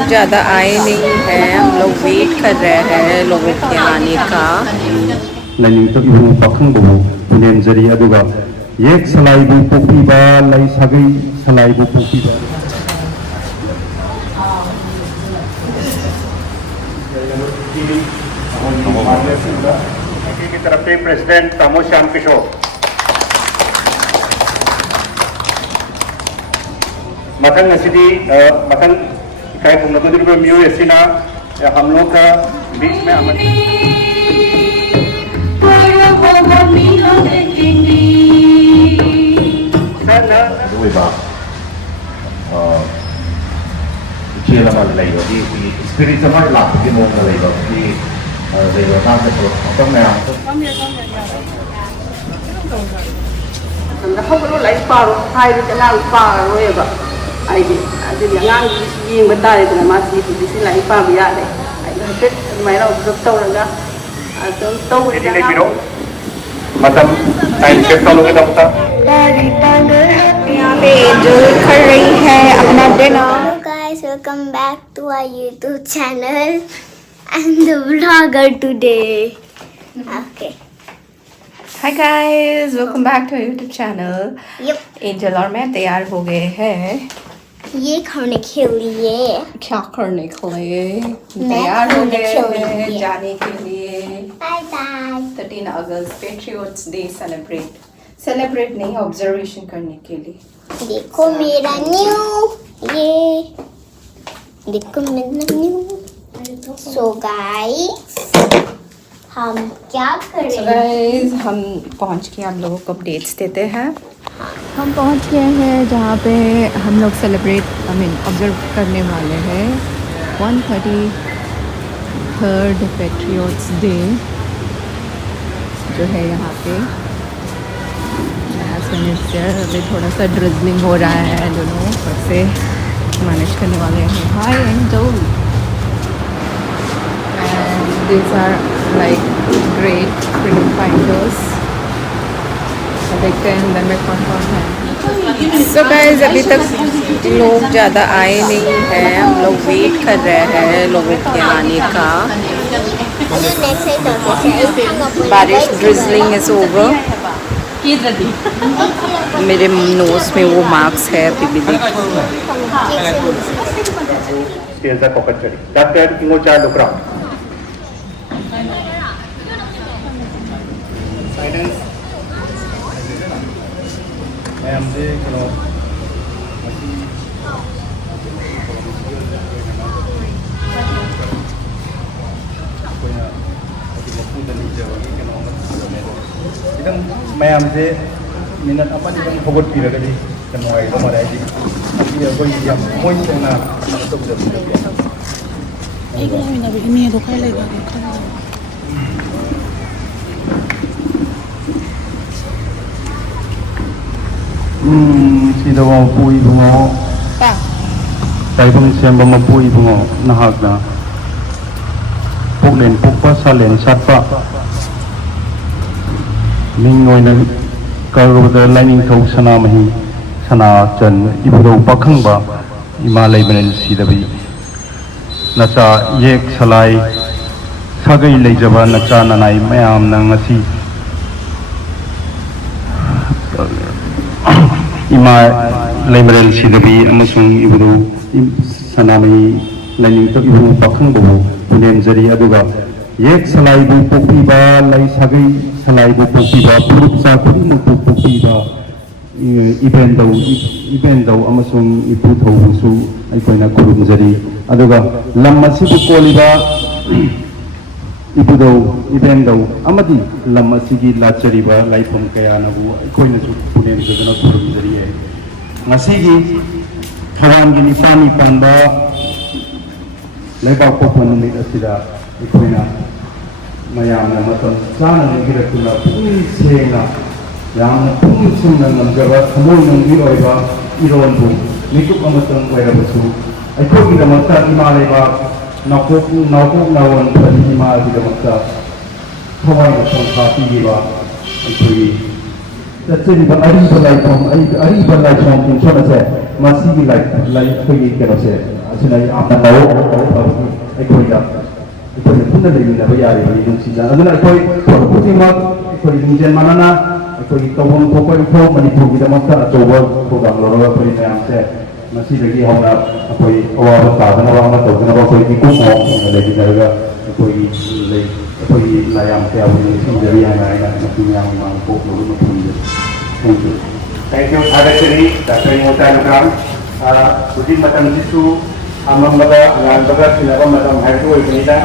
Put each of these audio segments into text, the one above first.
लोग ज़्यादा आए नहीं हैं, हम लोग वेट कर रहे हैं लोगों के आने का। लाइनिंग इबू पाखंग बबू पुनेम जरी अदुगा येक सलाइबू पोपीबा लाई सगई सलाइबू पोपीबा की तरफ से प्रेसिडेंट तामो श्याम किशोर मथंग असिदी मथंग काय कुमनबुदिर म्यू एसिना हम लोग का बीच में अमन Chia là mà lấy vào đi spirit cho nó làm cái môn là lấy vào ta sẽ có trong nào không có lấy vào hai cái nào vào rồi vậy ai đi thì ngang gì mà ta thì mà gì thì sẽ lấy vào bây giờ đấy ai biết máy nào rất to rồi đó to ini le biro मतलब time check कर लोगे तब तक यहाँ पे जो कर रही है अपना dinner. Hello guys, welcome back to our YouTube channel. I'm the vlogger today. Okay. Hi guys, welcome back to YouTube channel. Yep. Angel और मैं तैयार हो गए हैं। ये खाने के लिए क्या करने के लिए मैं तैयार हो खाने गए के लिए। हैं जाने के लिए। बाय बाय 13 अगस्त पेट्रियट्स डे सेलिब्रेट नहीं, ऑब्जर्वेशन करने के लिए। देखो मेरा न्यू ये देखो मेरा न्यू सो गाइस हम क्या So करें guys, हम पहुंच के आप लोगों को अपडेट्स देते हैं। हम पहुंच गए हैं जहाँ पे हम लोग ऑब्जर्व करने वाले हैं 133rd पेट्रियट्स डे जो है यहाँ पे। अभी थोड़ा सा ड्रिजलिंग हो रहा है, दोनों ऊपर से मैनेज करने वाले हैं। हाय angel, and these are like great freedom fighters। देखते हैं अंदर में कौन कौन है। So guys, अभी तक लोग ज़्यादा आए नहीं हैं, हम लोग वेट कर रहे हैं लोगों के आने का। बारिश ड्रिजलिंग इज ओवर। मेरे नोज में वो मार्क्स है अभी भी देखो। स्टेज दा पकड़ चढ़ी डॉक्टर इंगो चार लुकरा साइलेंस मैं हमसे करो इधर मैं हमसे मिनट अपन इधर भगवत पी रहा थी जब मैं इधर मरा थी अभी कोई यम मोइन से ना तो जब एक लाइन अभी इन्हीं तो खाई लेगा सिदा वो पुई बुंगो ताइबम सेंबा म पुई बुंगो नहागना पुकलेन पुकपा सालेन सातपा मिंगोइना करोदा लाइनिंग थौ सना मही सना चन इबुदौ पाखंबा इमा लेबनल सिदबी नचा येक सलाई सगई लेजबा नचा ननाई मयाम नंगसी इमा लेमरल सिदबी अमसुंग इबुदौ सनामही लाइनिंग तो इबुदौ पाखंबो पुनेम जरी अदुगा येक सलाइबु पोपीबा लाई सगई सलाइबु पोपीबा पुरुप सा पुरुम पोपीबा इबेंदौ अमसुंग इपु थौबुसु अइकोइना खुरुम जरी अदुगा लम असिबु कोलिबा इबुदौ इबेंदौ अमदि लम असिगी लाचरिबा लाइफम कयानबु अइकोइना सु पुनेम जदना खुरुम जरी है ngasiगी थवानगी निपानी पांबा लेबा पोपन निमित असिदा अइकोइना मयामना मतम चाना निगिरकुला पुई सेना यामना पुई सुमना नमगबा थमोय नंगी ओइबा इरोनबु मिकुप अमतम ओइरबसु अइकोगी दमता इमालेबा नाकोक नावन फली इमागी दमता थवाई संखा पीगिबा अइकोगी तत्सेरिबा अरिबा लाइफम इन सोनसे मासिगी लाइफ कोगी केनोसे ꯑꯁꯤꯅ ꯌꯥꯝꯅ ꯃꯔꯨ ꯑꯩꯈꯣꯏꯗ ꯄꯨꯟꯅ ꯂꯩꯃꯤꯟꯅꯕ ꯌꯥꯔꯤꯕꯅꯤ ꯅꯨꯡꯁꯤꯖ ꯑꯗꯨꯅ ꯑꯩꯈꯣꯏ ꯈꯨꯗꯤꯡꯃꯛ ꯑꯩꯈꯣꯏ ꯂꯤꯡꯖꯦꯜ ꯃꯥꯟꯅꯅ ꯑꯩꯈꯣꯏꯒꯤ ꯇꯧꯐꯝ ꯊꯣꯛꯄ ꯏꯐꯣ ꯃꯅꯤꯄꯨꯔꯒꯤꯗꯃꯛꯇ ꯑꯆꯧꯕ ꯊꯧꯗꯥꯡ ꯂꯧꯔꯒ ꯑꯩꯈꯣꯏ ꯃꯌꯥꯝꯁꯦ ꯉꯁꯤꯗꯒꯤ ꯍꯧꯅ ꯑꯩꯈꯣꯏ ꯑꯋꯥꯕ ꯇꯥꯗꯅꯕ ꯑꯃ ꯇꯧꯗꯅꯕ ꯑꯩꯈꯣꯏꯒꯤ ꯀꯨꯝꯃꯣꯛ ꯂꯩꯃꯤꯟꯅꯔꯒ ꯑꯩꯈꯣꯏꯒꯤ ꯃꯌꯥꯝ ꯀꯌꯥꯕꯨ ꯅꯤꯡꯁꯤꯡꯖꯔꯤ ꯍꯥꯏꯅ ꯑꯩꯅ ꯉꯁꯤ ꯃꯌꯥꯝ ꯃꯃꯥꯡꯗ ꯄꯣꯛꯅꯕ ꯊꯝꯖꯔꯤ. Thank you, Adakiri, Dr. Yotanugram. Kudin matamsisu amambaga anganbaga sinaba matam haidu oibenida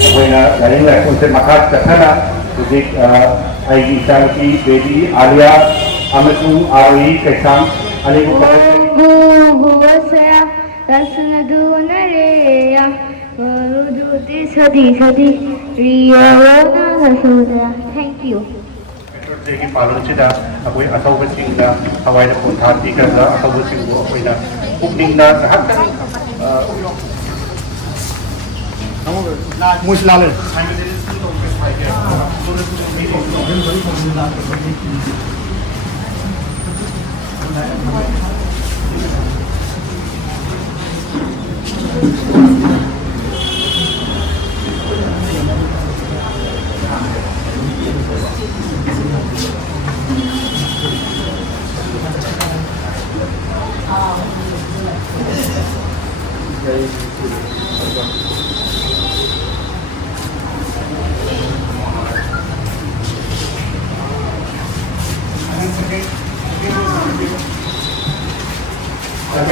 akoina garing lai unse makat kathana kudik aigi chanki baby Alia amasung Ari Kaisang aliku Bhuvasya Rasnadunareya Varuduti Sadi Sadi Riyavana Hasudaya. Thank you. की पालन सिदा अकोई अथौब सिंगदा हवाई पोंथाती करदा अथौब सिंगो अकोइना पुकनिंगदा हक्का मुसलाले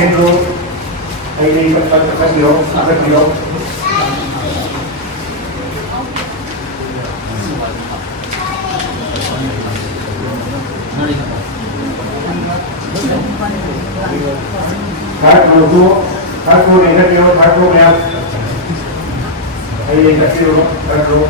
Pedro, ini tempat beliau, apa beliau? Kartu ini beliau, kartu yang ini kasih kartu.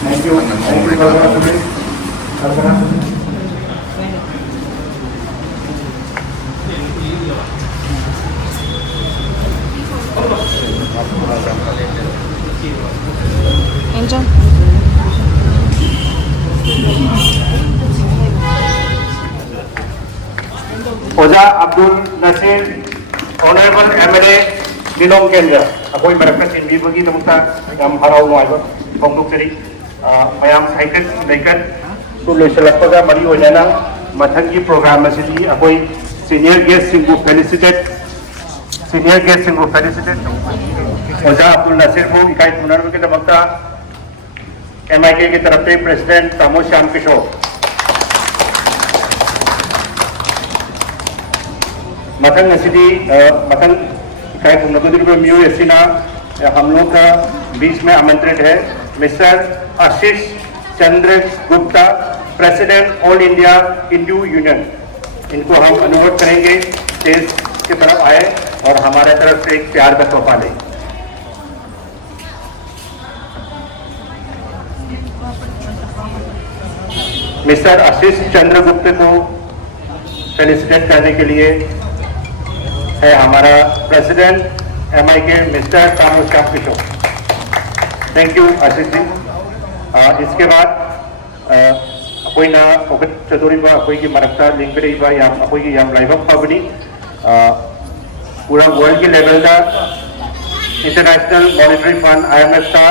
Thank you. Angel. Oza Abdul Nasir, Honorable MLA, Nilong Kendra. Aku berangkat ini bagi teman-teman yang harau nuaiba, pondok seri, mayam saikat dekat, sulit selapada mari ojana, mathangi program masih aku senior guest singgu felicitate, Oza Abdul Nasir को इकाई पुनर्व के दमकता MIK की तरफ से president तामो Shyam किशोर मथंग city मथंग इकाई पुनर्व mu एसिना हम लोग का बीच में आमंत्रित है mister Ashish Chandra Gupta president all India Hindu union इनको हम अनुरोध करेंगे स्टेज की तरफ आए और हमारे तरफ से एक प्यार का तोहफा लें मिस्टर आशीष चंद्रगुप्त को फेलिसिटेट करने के लिए है हमारा president MIK mister Tamo Shyam Kishore. Thank you Ashish ji. इसके बाद कोई ना चतुरी कोई की मरकता लिंक या कोई की हम लाइव पबनी पूरा वर्ल्ड के लेवल का इंटरनेशनल मॉनेटरी फंड IMF का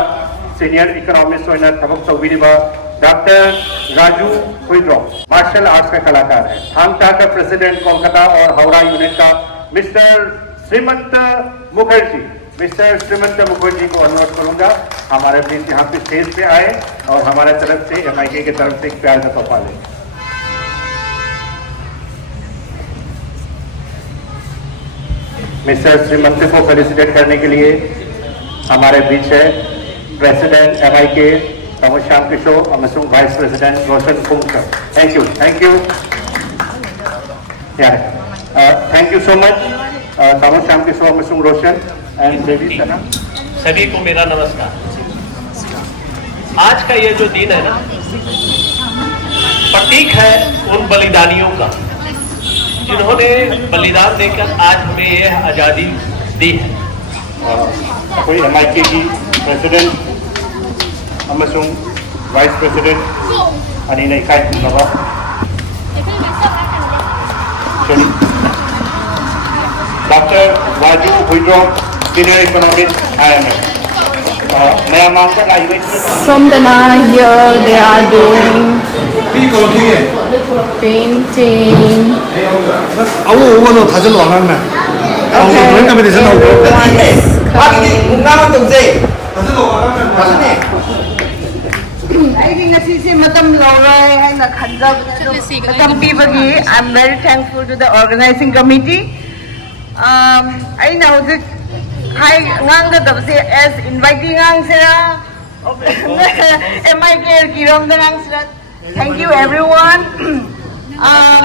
सीनियर इकोनॉमिस्ट होना थबक तौबीरीबा डॉक्टर राजू हुइड्रो मार्शल आर्ट्स का कलाकार है. थांगटा का प्रेसिडेंट कोलकाता और हावड़ा यूनिट का मिस्टर श्रीमंत मुखर्जी को अनुरोध करूंगा हमारे बीच यहाँ पे स्टेज पे आए और हमारे तरफ से MIK की तरफ से एक प्यार का तोहफा लें. मिस्टर श्रीमंत को फेलिसिटेट करने के लिए हमारे बीच है president MIK Tamo Shyam Kishore Amsung vice president Roshan Kunkar. Thank you. Thank you so much. Tamo Shyam Kishore Amsung Roshan and baby Sana. सभी को मेरा नमस्कार। आज का ये जो दिन है ना, प्रतीक है उन बलिदानियों का जिन्होंने बलिदान देकर आज हमें ये आज़ादी दी है। कोई MIK की प्रेसिडेंट अमसुंग वाइस प्रेसिडेंट अनिना इकाई खुलनबा doctor Raju Huidrom senior economist IMF। From the night here they are doing painting. I'm very thankful to the organizing committee. I know that as inviting thank you everyone. Okay.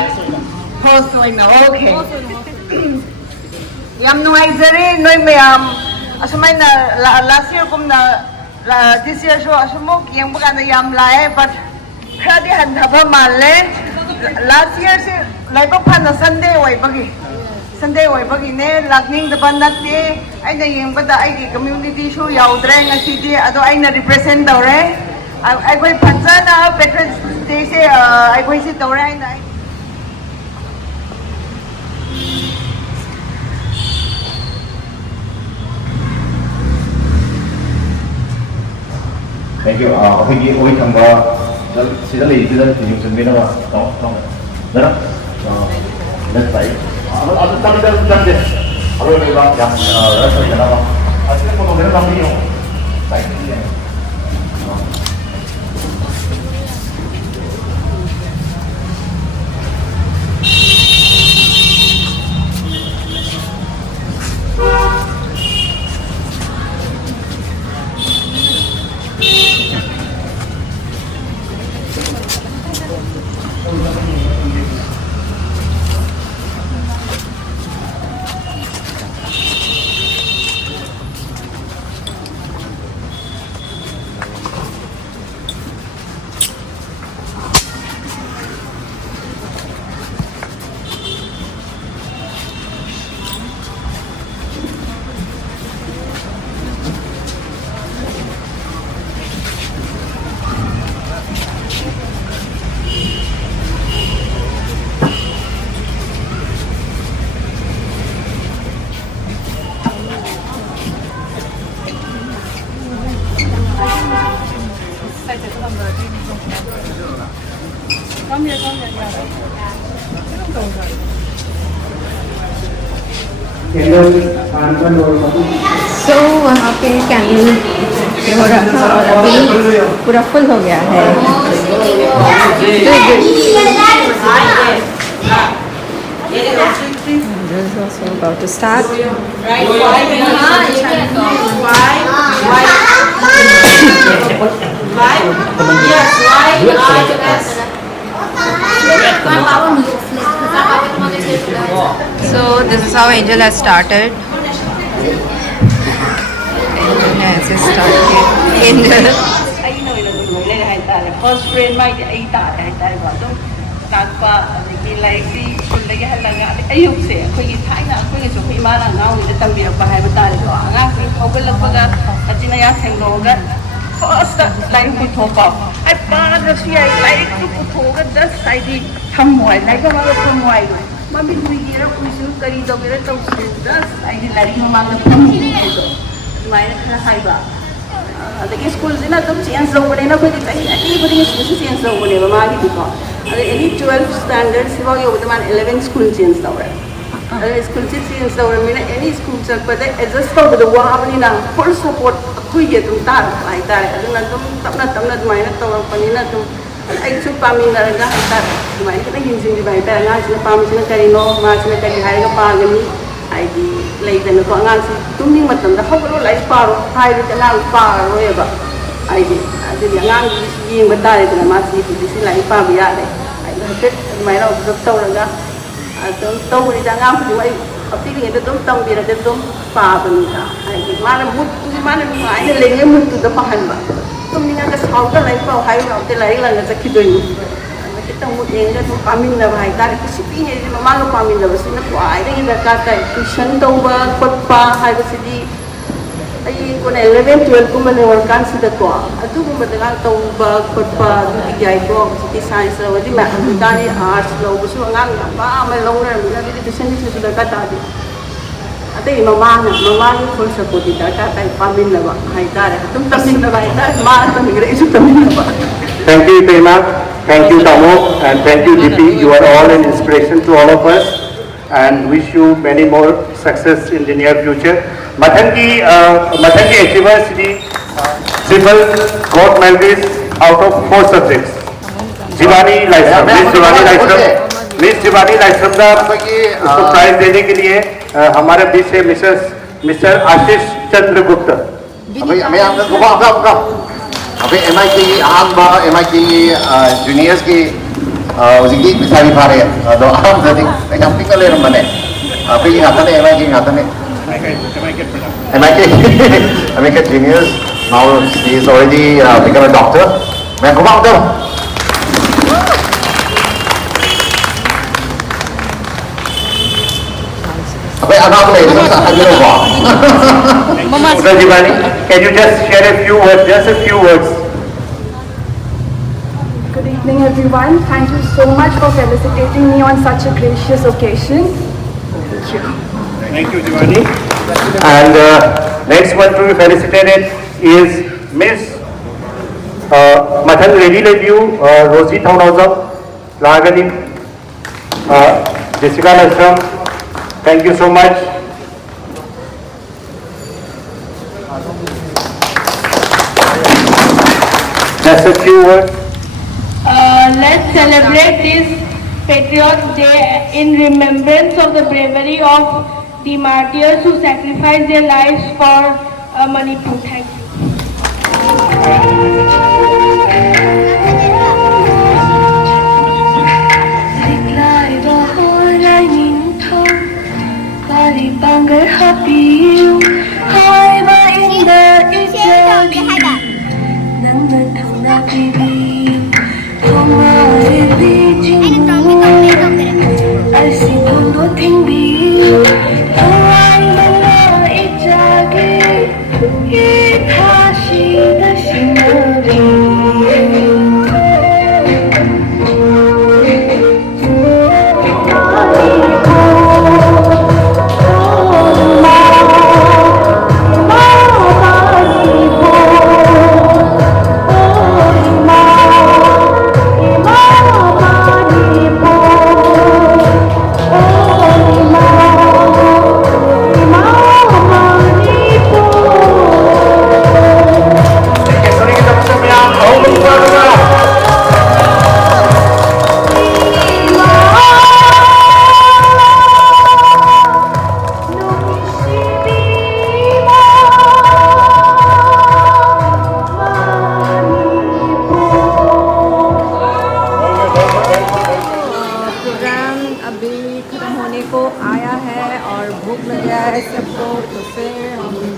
Last year this year but last year Sunday Lightning the Bandate, I community show Yaudre and city, although I represent the Ray. I go Panzana, Veterans Day, I go sit the Ray. Thank you. Hoy hoy thamba sida le sida yung sunmina wa tong dara let's try. Ano tama dan din. Alo may ba yang rasa kana ba? Asli mo meron lang niyo. Try niya. So वहाँ पे candle हो रहा था और अभी पूरा full हो गया है। This is also about to start. So this is how Angel has started. Angel has started. Angel. First friend my first like to talk about. I found the sea like to talk at that side. Come on, like a mother from white. Mommy, we hear we should carry the better of students. I did like no mother from my haiba. The schools in a chance over and over. Anybody is chance over never mind. Any 12 standards, 11 school chance over. School chance over any school but as a stop with the one full support. We get to that like that. I don't know my panina to I took Pamina that my using the balance, the Pamina no match like a party. I late in the Kongan to me, but the whole life power, high with an out far wherever. I did the young being with that in a massive like Pamia. I got my love of Toraga. I don't know what it ꯑꯄꯤꯛꯂꯤꯉꯩꯗ ꯑꯗꯨꯝ ꯇꯝꯕꯤꯔꯗꯤ ꯑꯗꯨꯝ ꯄꯥꯕꯅꯤꯗ ꯍꯥꯏꯗꯤ ꯃꯥꯅ ꯃꯨꯠꯇꯨ ꯃꯥꯅ ꯅꯨꯡꯉꯥꯏꯅ ꯂꯩꯉꯩ ꯃꯨꯠꯇꯨꯗ ꯄꯥꯍꯟꯕ ꯇꯨꯝꯅꯤꯡꯉꯒ ꯁꯥꯎꯔꯒ ꯂꯥꯏꯔꯤꯛ ꯄꯥꯎ ꯍꯥꯏꯕ ꯉꯝꯗꯦ ꯂꯥꯏꯔꯤꯛ ꯂꯪꯉ ꯆꯠꯈꯤꯗꯣꯏꯅꯤ ꯑꯗꯨꯅ ꯈꯤꯇꯪ ꯃꯨꯠ ꯌꯦꯡꯉꯒ ꯑꯗꯨꯝ ꯄꯥꯃꯤꯟꯅꯕ ꯍꯥꯏꯇꯥꯔꯦ ꯀꯩꯁꯨ ꯄꯤꯉꯩꯗꯤ ꯃꯃꯥꯒ ꯄꯥꯃꯤꯟꯅꯕꯁꯤꯅ ꯈ꯭ꯋꯥꯏꯗꯒꯤ ꯗꯔꯀꯥꯔ ꯇꯥꯏ ꯇ꯭ꯌꯨꯁꯟ ꯇꯧꯕ ꯈꯣꯠꯄ ꯍꯥꯏꯕꯁꯤꯗꯤ ꯑꯩ ꯀꯣꯟꯅ 11, 12ꯀꯨꯝꯕ ꯂꯩꯔꯀꯥꯟꯁꯤꯗꯀꯣ ꯑꯗꯨꯒꯨꯝꯕꯗꯒ ꯇꯧꯕ ꯈꯣꯠꯄ ꯑꯗꯨꯗꯤ ꯌꯥꯏꯀꯣ ꯍꯧꯖꯤꯛꯇꯤ ꯁꯥꯏꯟꯁ ꯂꯧꯔꯗꯤ ꯍꯧꯖꯤꯛꯀꯥꯟꯗꯤ ꯑꯥꯔꯠꯁ ꯂꯧꯕꯁꯨ ꯑꯉꯥꯡ ꯌꯥꯝ ꯑꯃ ꯂꯧꯅꯔꯕꯅꯤꯅ ꯑꯗꯨꯗꯤ ꯇ꯭ꯌꯨꯁꯟꯒꯤꯁꯨ ꯗꯔꯀꯥꯔ ꯇꯥꯗꯦ ꯑꯇꯩ ꯃꯃꯥꯒꯤ ꯐꯨꯜ ꯁꯞꯄꯣꯔꯠꯇꯤ ꯗꯔꯀꯥꯔ ꯇꯥꯏ ꯄꯥꯃꯤꯟꯅꯕ ꯍꯥꯏꯇꯥꯔꯦ ꯑꯗꯨꯝ ꯇꯝꯃꯤꯟꯅꯕ ꯍꯥꯏꯇꯥꯔꯦ ꯃꯥꯅ ꯇꯝꯃꯤꯒꯔ ꯑꯩꯁꯨ ꯇꯝꯃꯤꯟꯅꯕ. Thank you, Prema. Thank you, Tamo. And thank you, Dipi. You are all an inspiration to all of us. And wish you many more success in the near future. Mathangi achievers, Civil got medals out of 4 subjects. Jivani Laisram, Miss Jivani Laisram का उसको prize देने के लिए हमारे बीच से mister Ashish Chandra Gupta. अभी MIT अहम MIT juniors की उसी पिछाड़ी फारे दो अहम जैसे हम पिकल ले रहे हैं अभी आता नहीं MIT आता नहीं MIT juniors now he is already become a doctor मैं घुमाऊँ तो अबे अनाम ले रहे हैं अजय वाह Jivani, can you just share a few words, just a few words? Good evening, everyone. Thank you so much for felicitating me on such a gracious occasion. Thank you. Thank you, Jivani. And next one to be felicitated is Miss Mathang Ready Review, Rosie Thaunazam, Lagani, Jessica Lastram. Thank you so much. Just a few words. Let's celebrate this Patriots Day in remembrance of the bravery of the martyrs who sacrificed their lives for Manipur. Thank you.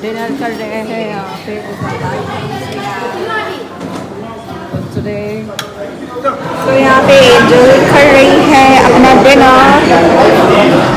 Dinner कर रहे हैं यहाँ पे तो यहाँ पे angel कर रही है अपना डिनर.